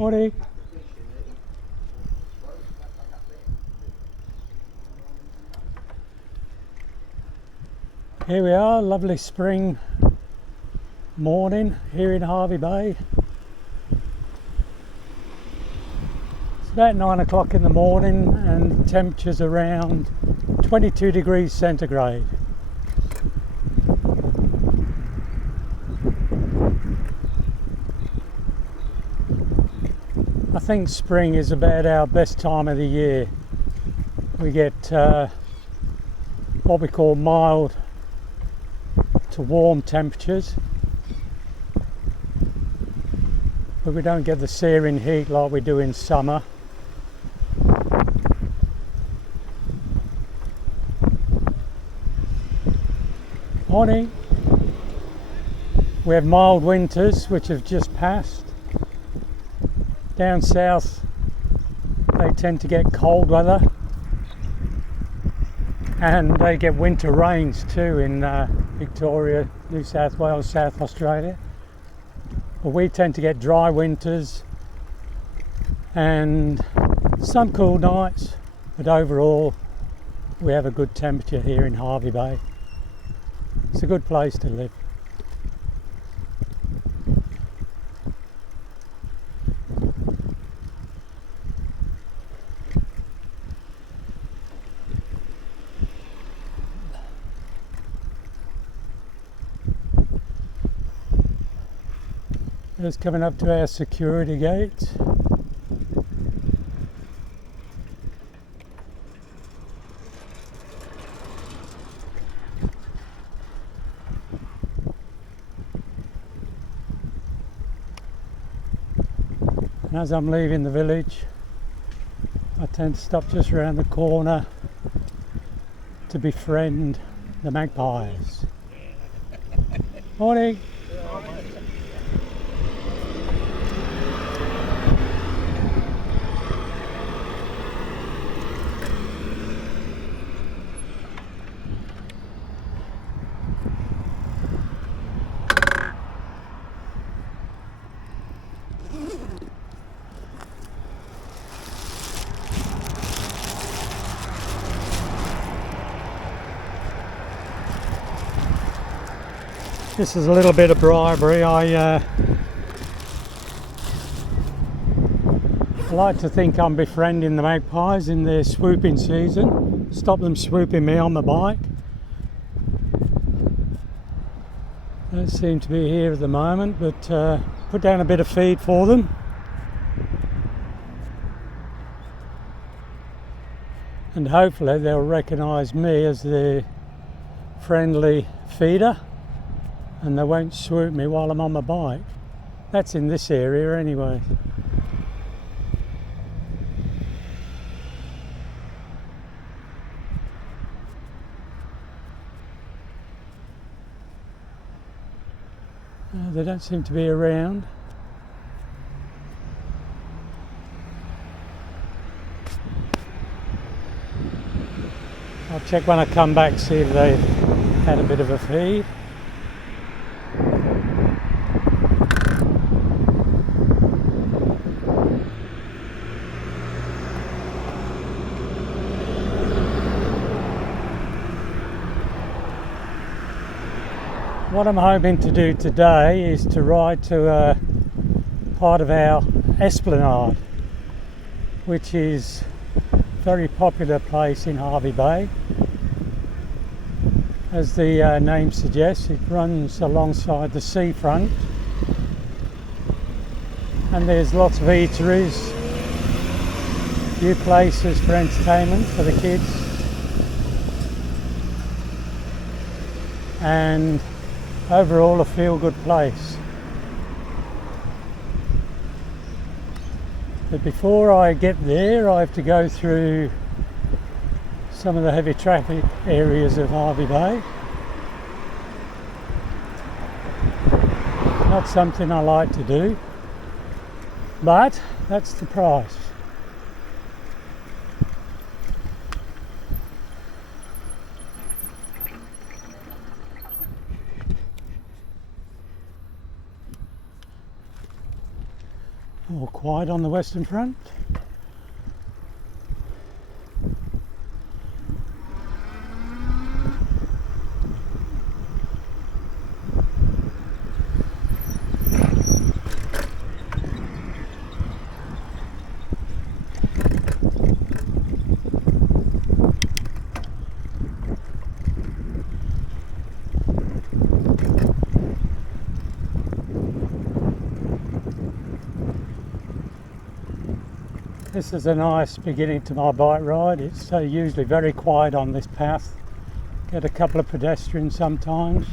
Morning. Here we are, lovely spring morning here in Hervey Bay. It's about 9 o'clock in the morning and temperatures around 22 degrees centigrade. I think spring is about our best time of the year. We get what we call mild to warm temperatures, but we don't get the searing heat like we do in summer. Morning. We have mild winters which have just passed. Down south they tend to get cold weather, and they get winter rains too in Victoria, New South Wales, South Australia. But we tend to get dry winters and some cool nights, but overall we have a good temperature here in Hervey Bay. It's a good place to live. Just coming up to our security gate. And as I'm leaving the village, I tend to stop just around the corner to befriend the magpies. Morning. This is a little bit of bribery. I like to think I'm befriending the magpies in their swooping season. Stop them swooping me on the bike. Don't seem to be here at the moment, but put down a bit of feed for them. And hopefully they'll recognise me as their friendly feeder, and they won't swoop me while I'm on my bike. That's in this area anyway. They don't seem to be around. I'll check when I come back, see if they've had a bit of a feed. What I'm hoping to do today is to ride to a part of our Esplanade, which is a very popular place in Hervey Bay. As the name suggests, it runs alongside the seafront, and there's lots of eateries, a few places for entertainment for the kids, and overall a feel-good place. But before I get there, I have to go through some of the heavy traffic areas of Hervey Bay. Not something I like to do, but that's the price. All quiet on the Western Front. This is a nice beginning to my bike ride. It's usually very quiet on this path. Get a couple of pedestrians sometimes.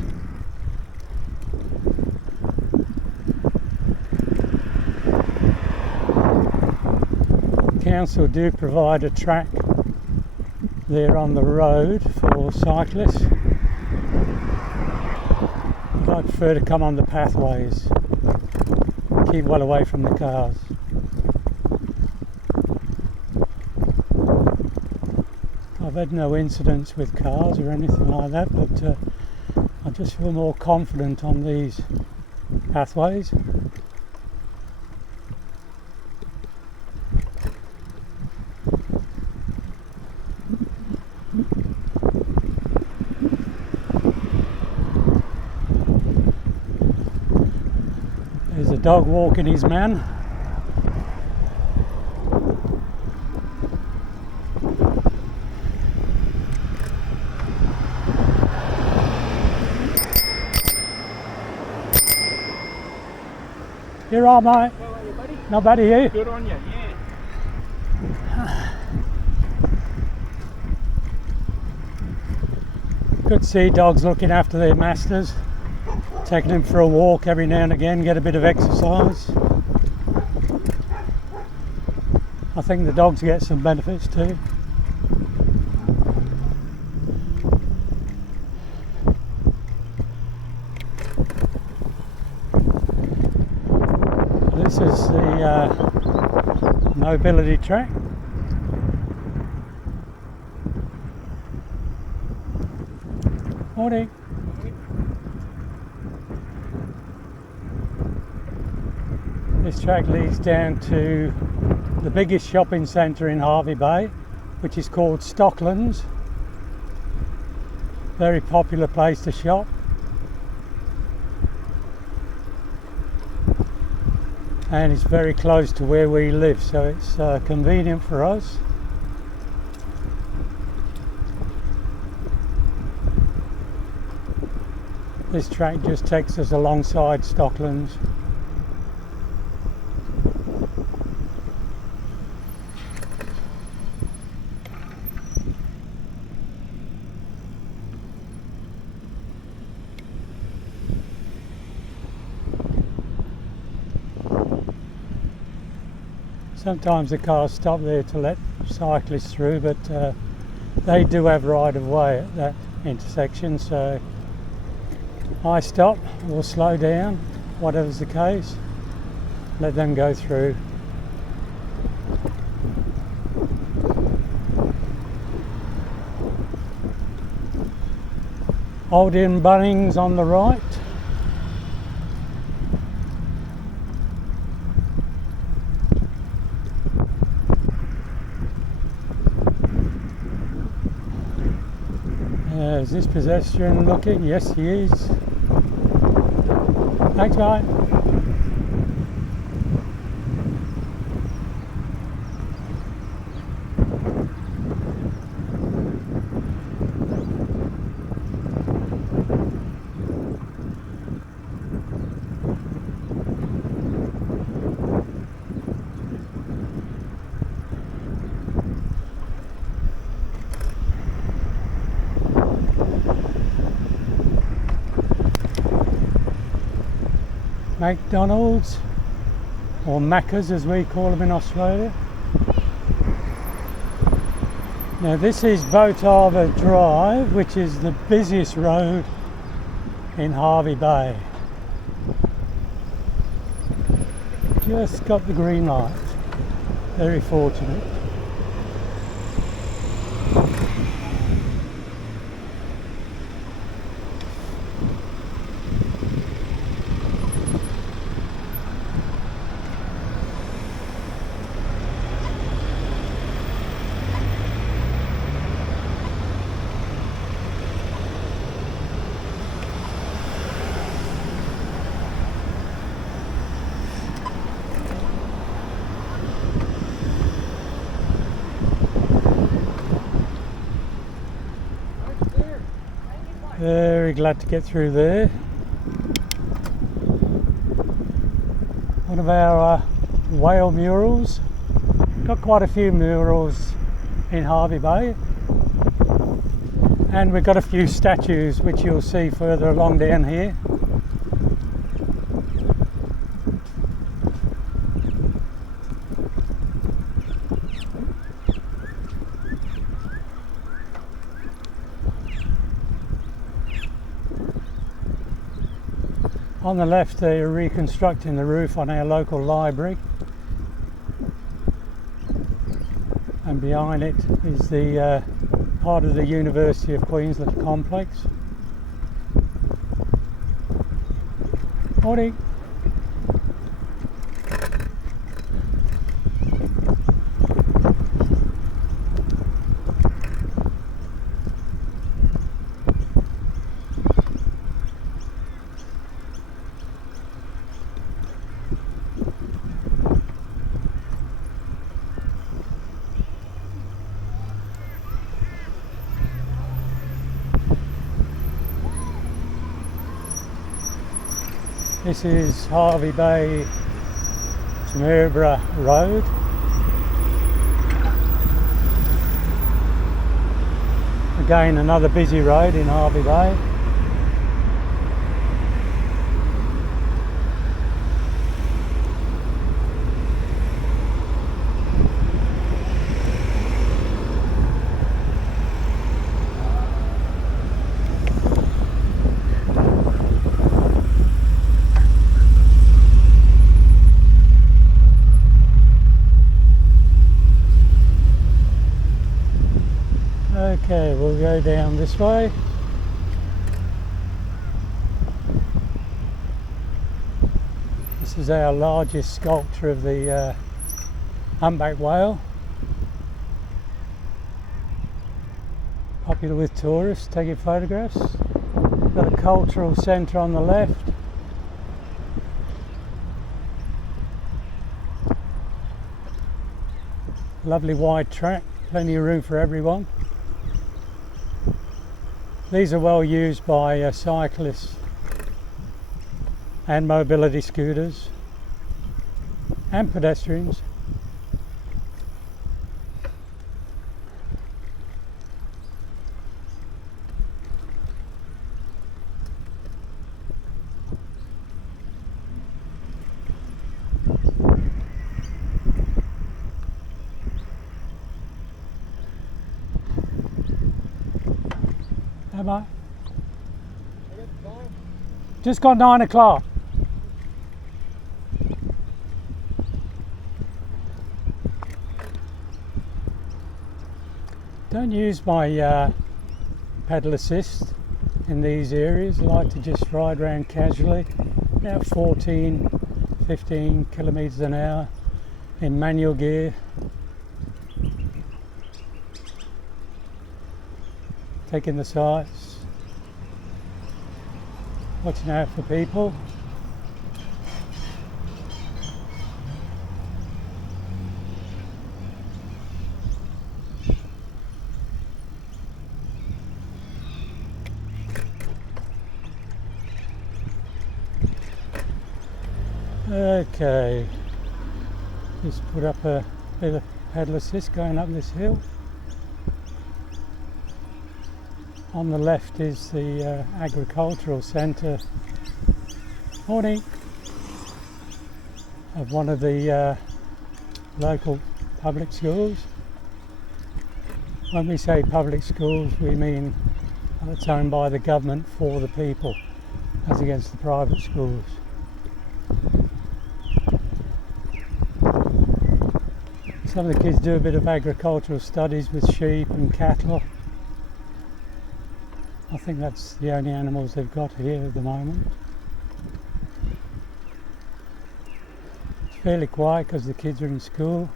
Council do provide a track there on the road for cyclists. But I prefer to come on the pathways. Keep well away from the cars. I've had no incidents with cars or anything like that, but I just feel more confident on these pathways. There's a dog walking his man. You're all right, mate. How are you, buddy? Not bad, are you? Good on you, yeah. Good to see dogs looking after their masters, taking them for a walk every now and again, get a bit of exercise. I think the dogs get some benefits too. This is the mobility track. Morning. This track leads down to the biggest shopping centre in Hervey Bay, which is called Stocklands. Very popular place to shop. And it's very close to where we live, so it's convenient for us. This track just takes us alongside Stocklands. Sometimes the cars stop there to let cyclists through, but they do have right of way at that intersection, so I stop or slow down, whatever's the case, let them go through. Old-in Bunnings on the right. Is this pedestrian looking? Yes, he is. Thanks, mate. McDonald's, or Macca's as we call them in Australia. Now this is Boat Harbour Drive, which is the busiest road in Hervey Bay. Just got the green light. Very fortunate. very glad to get through there. One of our whale murals. Got quite a few murals in Hervey Bay, and we've got a few statues which you'll see further along down here. On the left they're reconstructing the roof on our local library, and behind it is the part of the University of Queensland complex. Morning. This is Hervey Bay to Maryborough Road. Again, another busy road in Hervey Bay. Okay, we'll go down this way. This is our largest sculpture of the humpback whale. Popular with tourists taking photographs. Got a cultural centre on the left. Lovely wide track, plenty of room for everyone. These are well used by cyclists and mobility scooters and pedestrians. Am I? Just got 9 o'clock. Don't use my pedal assist in these areas. I like to just ride around casually, about 14-15 kilometres an hour in manual gear. Taking the sights, watching out for people. Okay, just put up a bit of pedal assist going up this hill. On the left is the agricultural centre, morning, of one of the local public schools. When we say public schools, we mean it's owned by the government for the people, as against the private schools. Some of the kids do a bit of agricultural studies with sheep and cattle. I think that's the only animals they've got here at the moment. It's fairly quiet because the kids are in school.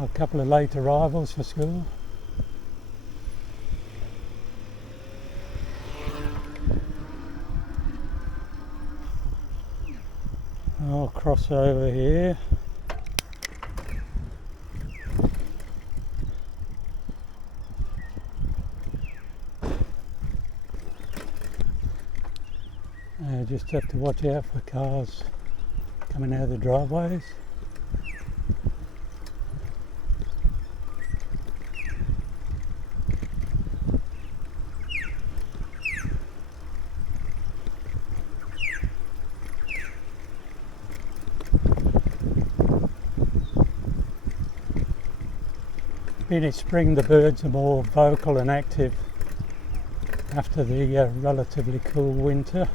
A couple of late arrivals for school. I'll cross over here. Just have to watch out for cars coming out of the driveways. Being it's spring, the birds are more vocal and active after the relatively cool winter.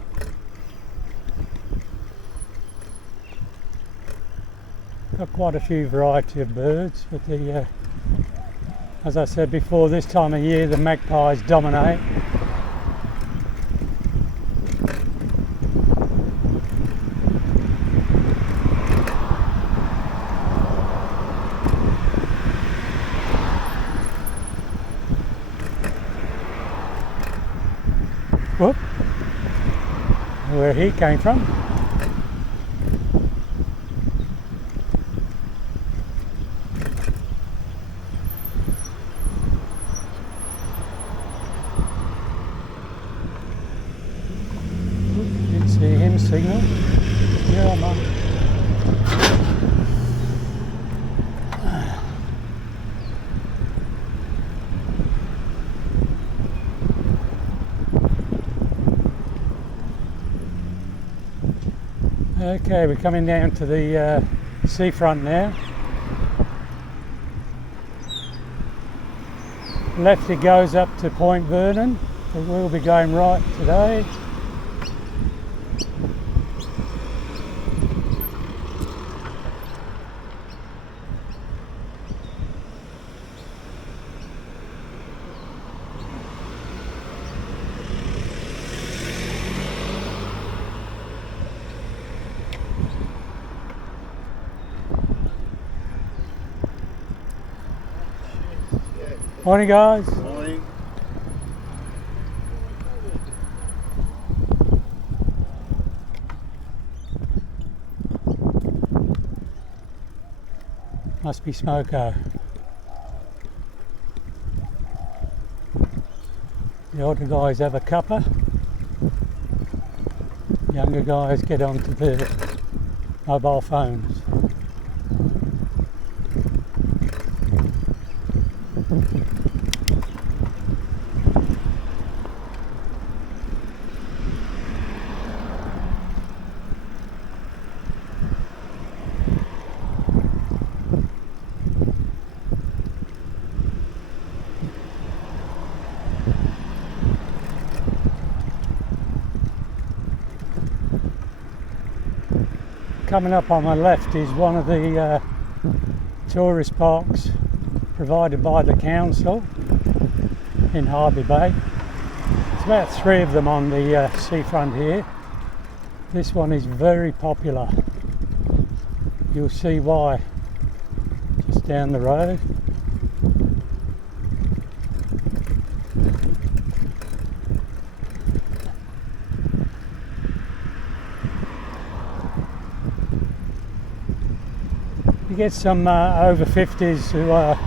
Got quite a few variety of birds, but as I said before, this time of year the magpies dominate. Whoop! Where he came from. Didn't see him signal. Here I'm on. Okay, we're coming down to the seafront now. Left it goes up to Point Vernon, but we'll be going right today. Morning, guys. Morning. Must be Smoko. The older guys have a cuppa. Younger guys get onto the mobile phones. Coming up on my left is one of the tourist parks provided by the council in Hervey Bay. There's about 3 of them on the seafront here. This one is very popular. You'll see why just down the road. You get some over 50s who are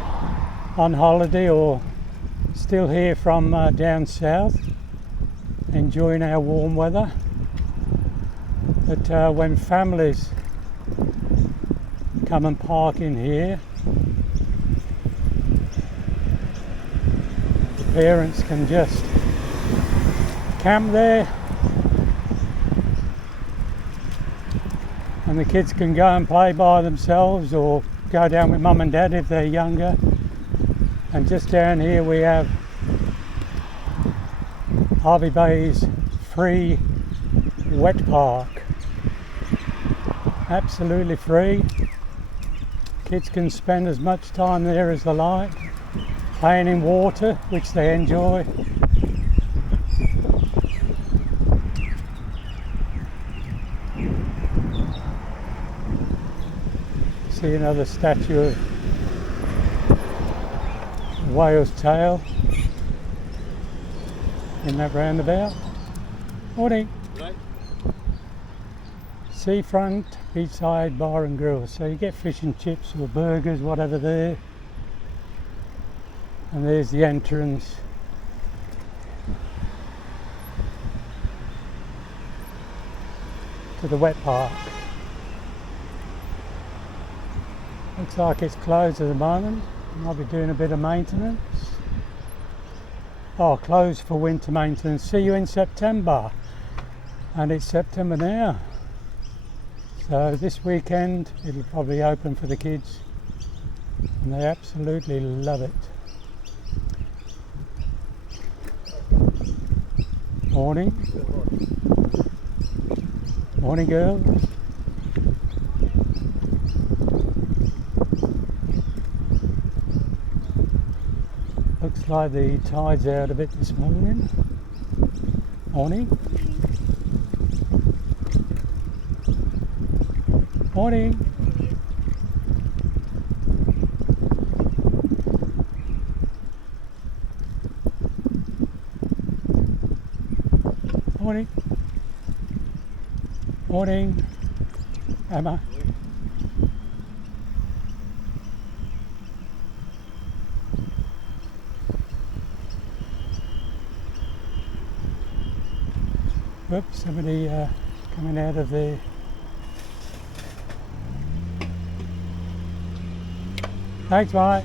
on holiday or still here from down south, enjoying our warm weather. But when families come and park in here, the parents can just camp there and the kids can go and play by themselves or go down with mum and dad if they're younger. And just down here we have Hervey Bay's free wet park. Absolutely free. Kids can spend as much time there as they like, playing in water, which they enjoy. See another statue of whale's tail in that roundabout. Morning. Right. Seafront beachside bar and grill. So you get fish and chips or burgers, whatever there. And there's the entrance. To the wet park. Looks like it's closed at the moment. Might be doing a bit of maintenance. Oh, closed for winter maintenance. See you in September. And it's September now. So this weekend it'll probably open for the kids. And they absolutely love it. Morning. Morning, girls. Looks like the tide's out a bit this morning. Morning. Morning. Morning. Morning. Emma. Whoops, somebody coming out of there. Thanks, mate.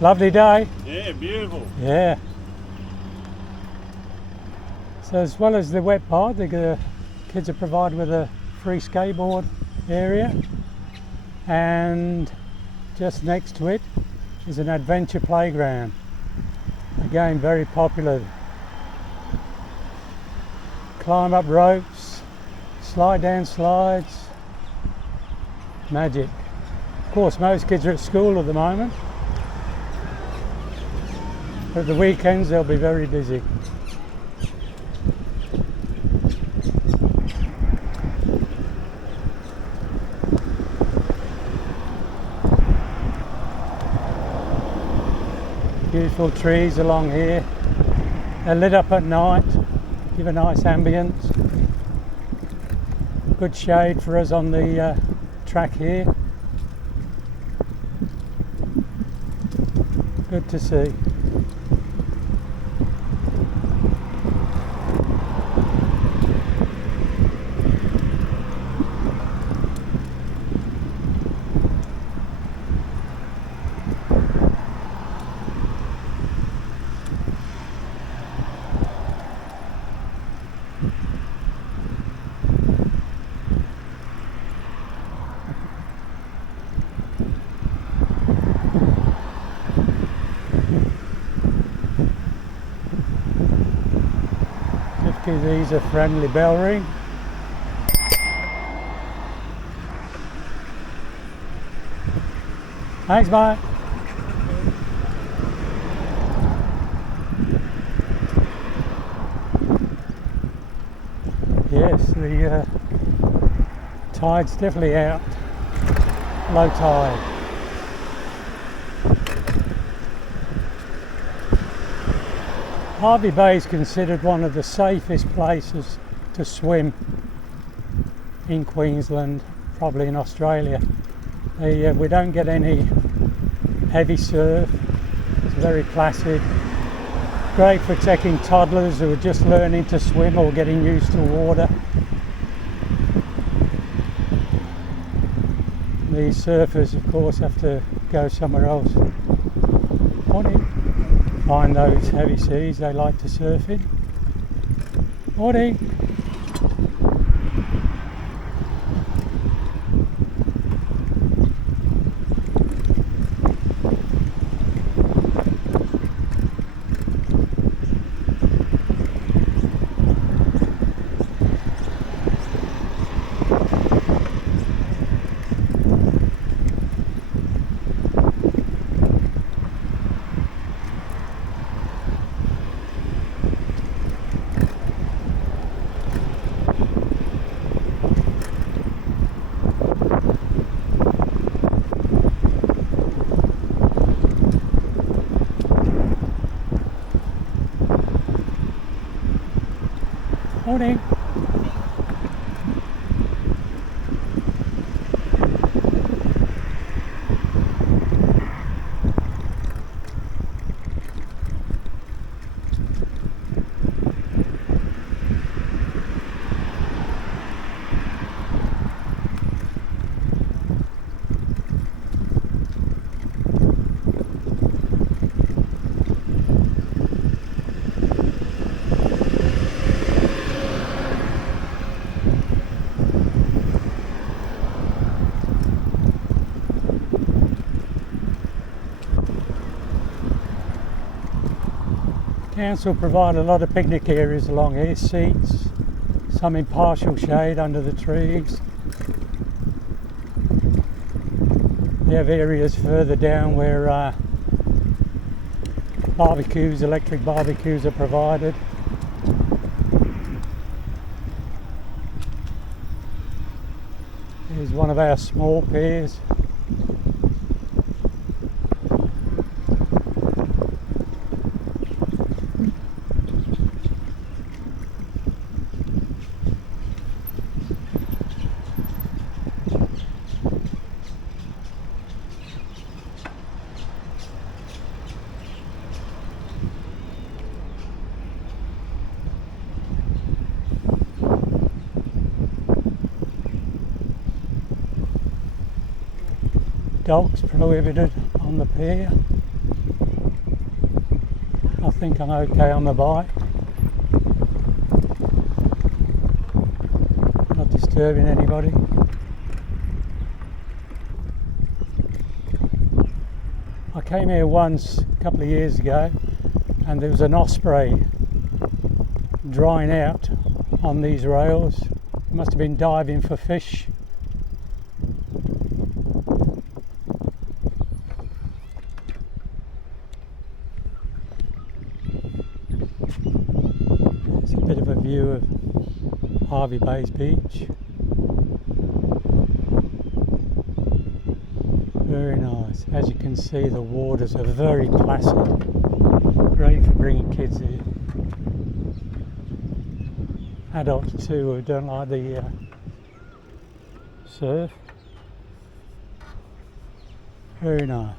Lovely day. Yeah, beautiful. Yeah. So as well as the wet part, the kids are provided with a free skateboard area, and just next to it is an adventure playground. Again, very popular. Climb up ropes, slide down slides, magic. Of course, most kids are at school at the moment, but at the weekends they'll be very busy. Beautiful trees along here. They're lit up at night, give a nice ambience. Good shade for us on the track here. Good to see. Give these a friendly bell ring. Thanks, mate. Yes, the tide's definitely out. Low tide. Hervey Bay is considered one of the safest places to swim in Queensland, probably in Australia. We don't get any heavy surf, it's very placid. Great for taking toddlers who are just learning to swim or getting used to water. The surfers, of course, have to go somewhere else. Morning. Find those heavy seas they like to surf in. Morning. Morning. Council provide a lot of picnic areas along here, seats, some in partial shade under the trees. They have areas further down where barbecues, electric barbecues are provided. Here's one of our small piers. Dogs prohibited on the pier. I think I'm okay on the bike. Not disturbing anybody. I came here once a couple of years ago and there was an osprey drying out on these rails. It must have been diving for fish. It's a bit of a view of Hervey Bay's beach. Very nice. As you can see, the waters are very placid. Great for bringing kids here. Adults too who don't like the surf. Very nice.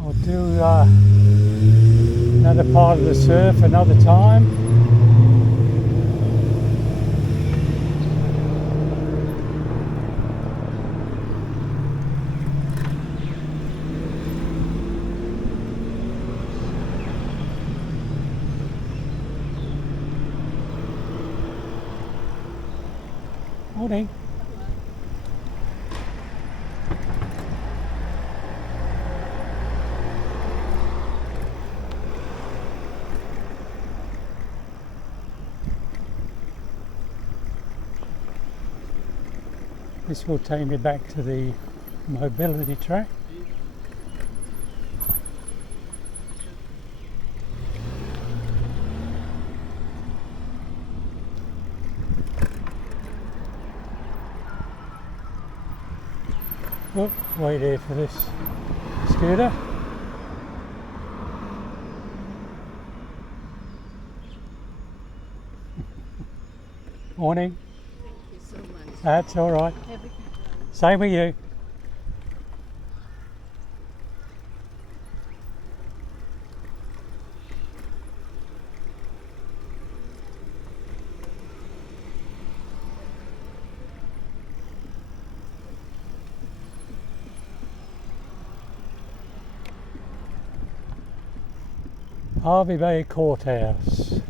I'll do another part of the surf another time. Morning. This will take me back to the mobility track. Oh, wait here for this scooter. Morning. Thank you so much. That's all right. Same with you. Hervey Bay Courthouse.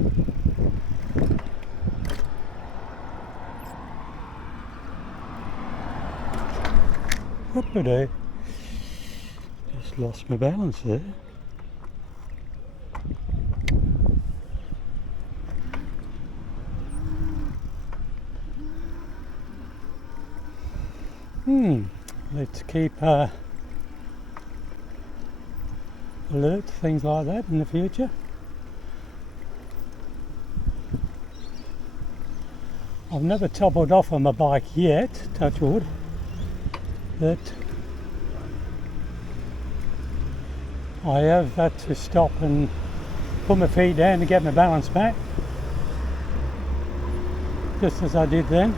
Whoopity. Just lost my balance there. Let's keep alert to things like that in the future. I've never toppled off on my bike yet, touch wood, but I have had to stop and put my feet down to get my balance back, just as I did then.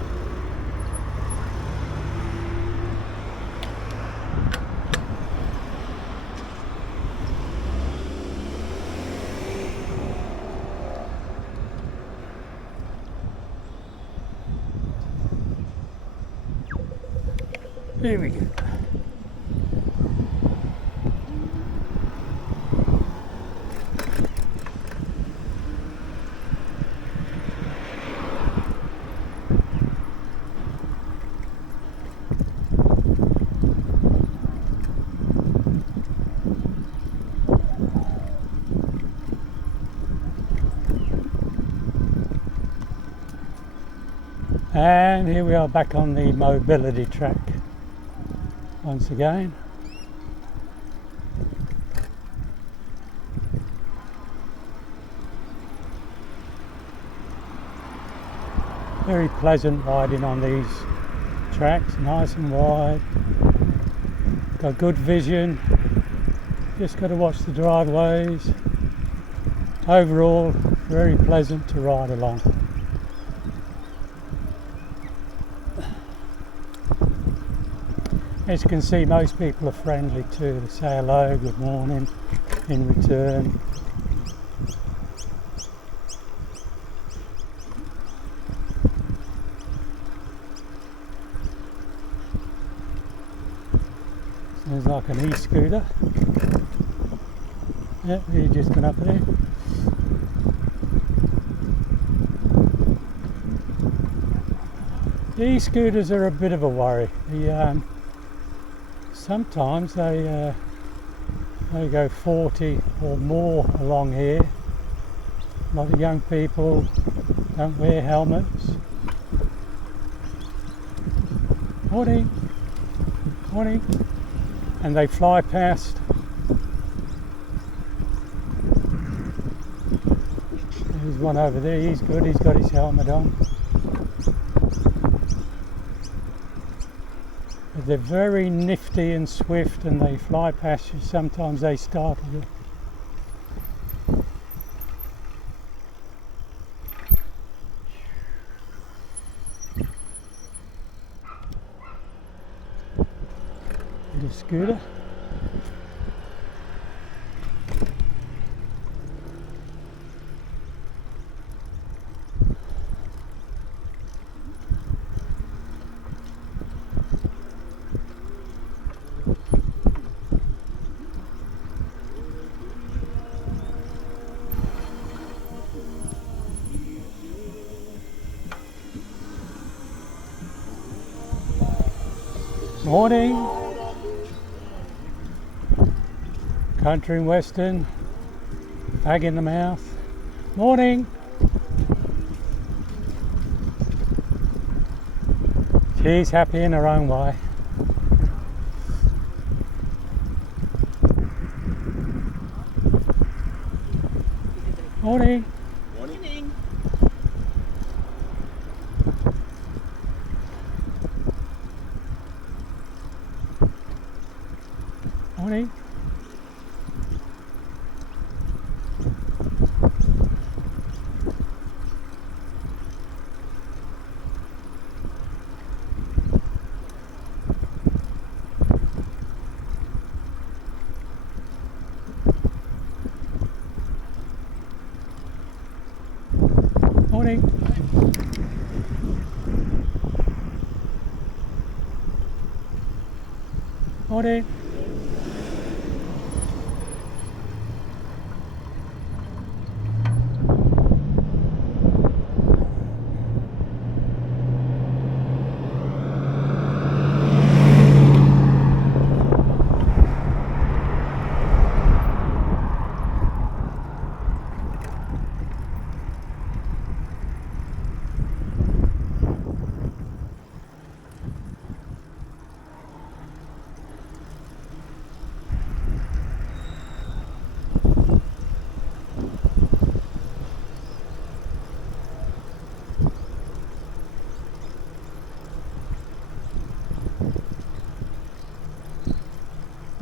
There we go. And here we are back on the mobility track once again. Very pleasant riding on these tracks, nice and wide, got good vision, just got to watch the driveways. Overall, very pleasant to ride along. As you can see, most people are friendly too. They say hello, good morning in return. Sounds like an e-scooter. Yep, he's just gone up there. The e-scooters are a bit of a worry. Sometimes they go 40 or more along here. A lot of young people don't wear helmets. Morning, morning, and they fly past. There's one over there. He's good. He's got his helmet on. They're very nifty and swift, and they fly past you. Sometimes they startle you. Little scooter. Morning, country and western, bag in the mouth. Morning. She's happy in her own way. Morning. Morning. Morning. Morning. Morning.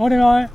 Morning, mate.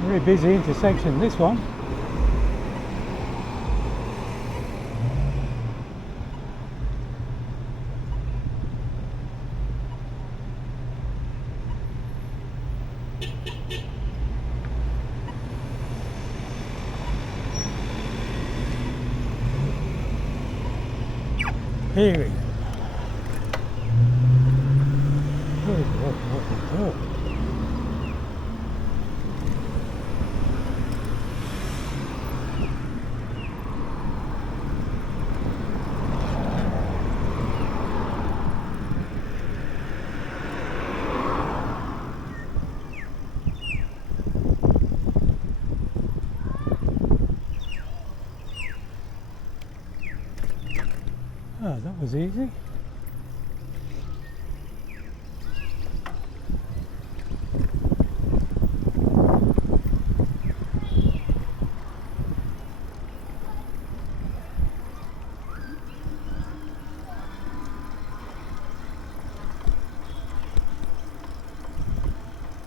Very busy intersection, this one. Here we go. Oh. Oh, that was easy.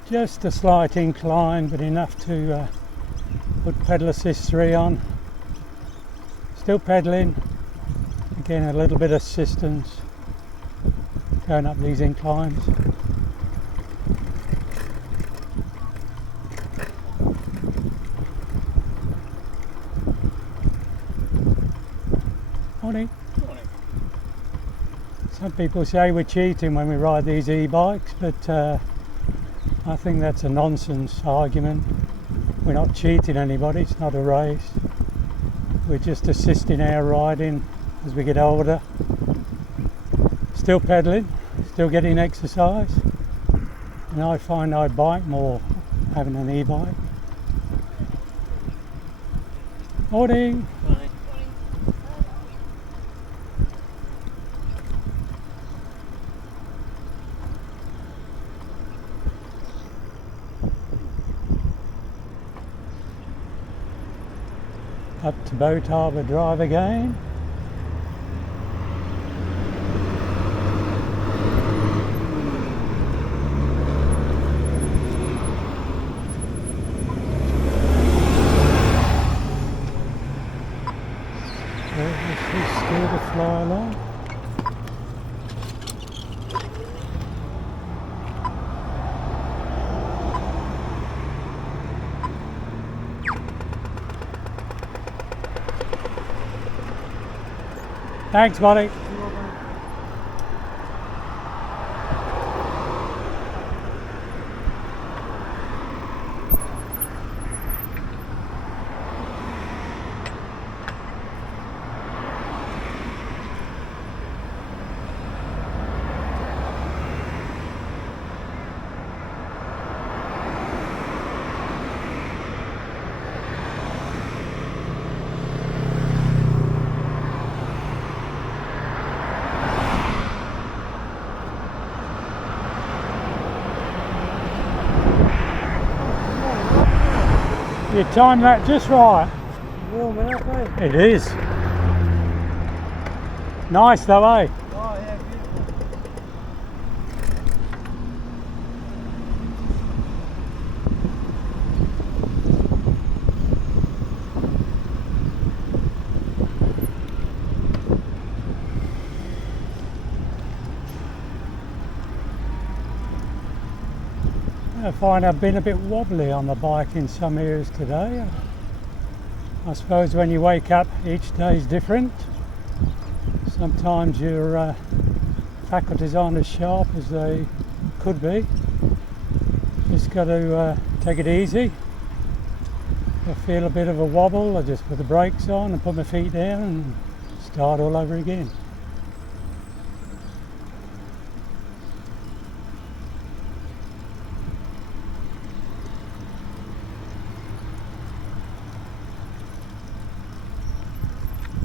Just a slight incline, but enough to put pedal assist 3 on. Still pedaling. Again, a little bit of assistance going up these inclines. Morning. Morning. Some people say we're cheating when we ride these e-bikes, but I think that's a nonsense argument. We're not cheating anybody, it's not a race. We're just assisting our riding as we get older. Still pedaling, still getting exercise. And I find I bike more having an e-bike. Morning. Morning. Up to Boat Harbour Drive again. Still to fly along. Thanks, buddy. You timed that just right. Warming up, eh? It is. Nice though, eh? Oh yeah, beautiful. I find I've been a bit wobbly on the bike in some areas today. I suppose when you wake up, each day is different. Sometimes your faculties aren't as sharp as they could be. Just got to take it easy. If I feel a bit of a wobble, I just put the brakes on and put my feet down and start all over again.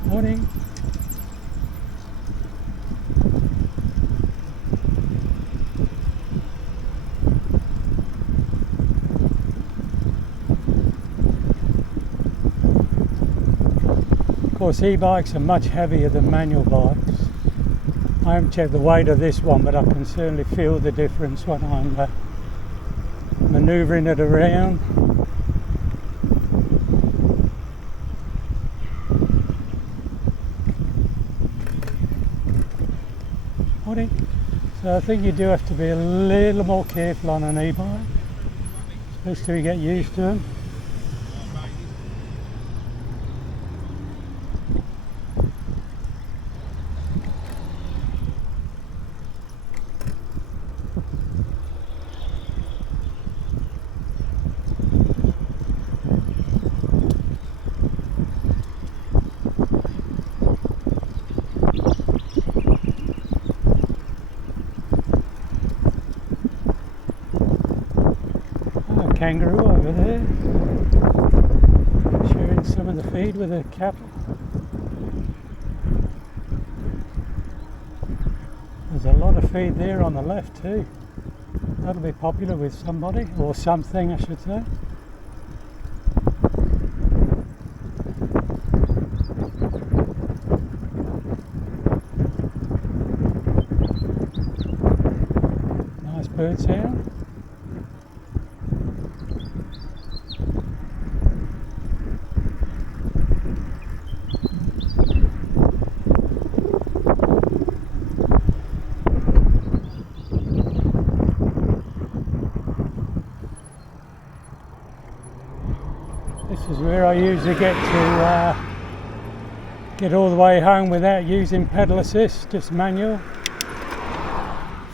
Morning. Of course, e-bikes are much heavier than manual bikes. I haven't checked the weight of this one, but I can certainly feel the difference when I'm manoeuvring it around. So I think you do have to be a little more careful on an e-bike, especially till you get used to them. Kangaroo over there, sharing some of the feed with the cattle. There's a lot of feed there on the left too. That'll be popular with somebody, or something I should say. Nice bird sound. This is where I usually get all the way home without using pedal assist, just manual.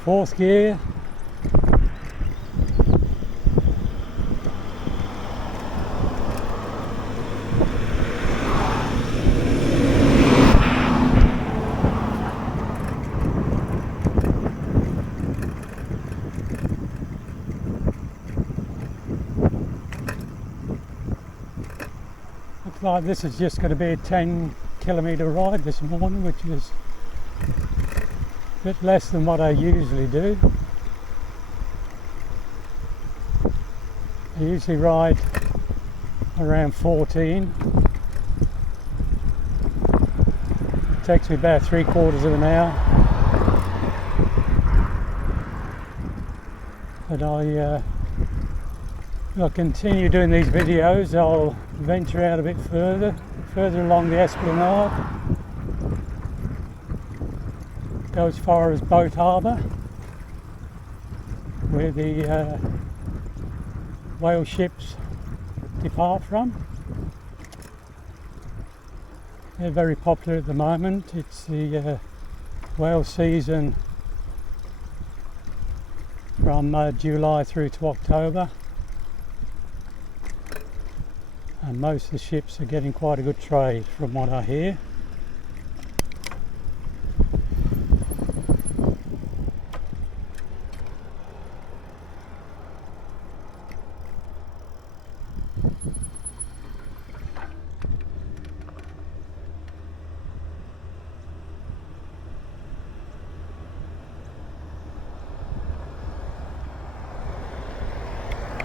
Fourth gear. Looks like this is just going to be a 10-kilometre ride this morning, which is a bit less than what I usually do. I usually ride around 14. It takes me about 3/4 of an hour. But I'll continue doing these videos. I'll venture out a bit further along the Esplanade. Go as far as Boat Harbour, where the whale ships depart from. They're very popular at the moment. It's the whale season from July through to October, and most of the ships are getting quite a good trade from what I hear.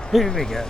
Here we go.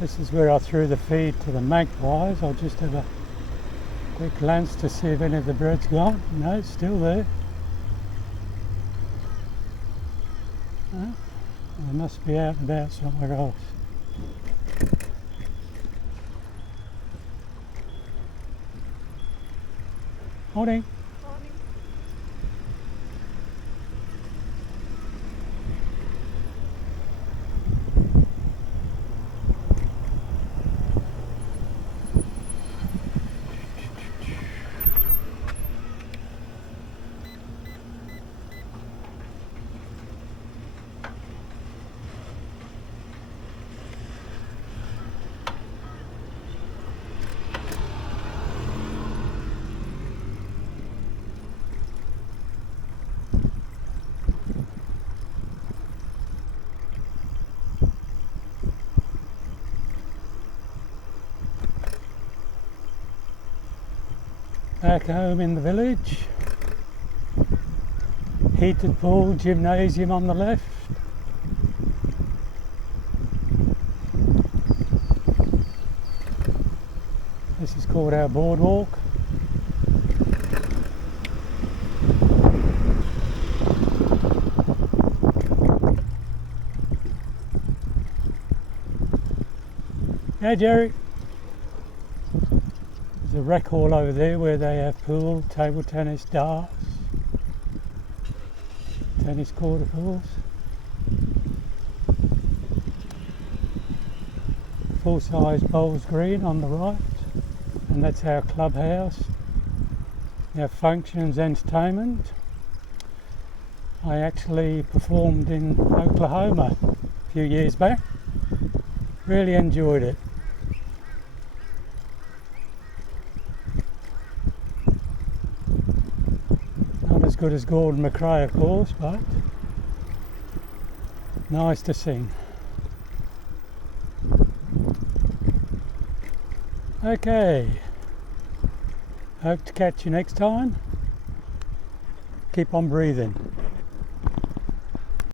This is where I threw the feed to the magpies. I'll just have a quick glance to see if any of the bird's gone. No, it's still there. Oh, they must be out and about somewhere else. Morning. Back home in the village. Heated pool, gymnasium on the left. This is called our boardwalk. Hey Jerry. There's a rec hall over there where they have pool, table tennis, darts, tennis court of course. Full-size bowls green on the right, and that's our clubhouse. We have functions, entertainment. I actually performed in Oklahoma a few years back. Really enjoyed it. Not as good as Gordon McRae, of course, but nice to sing. Okay, hope to catch you next time. Keep on breathing.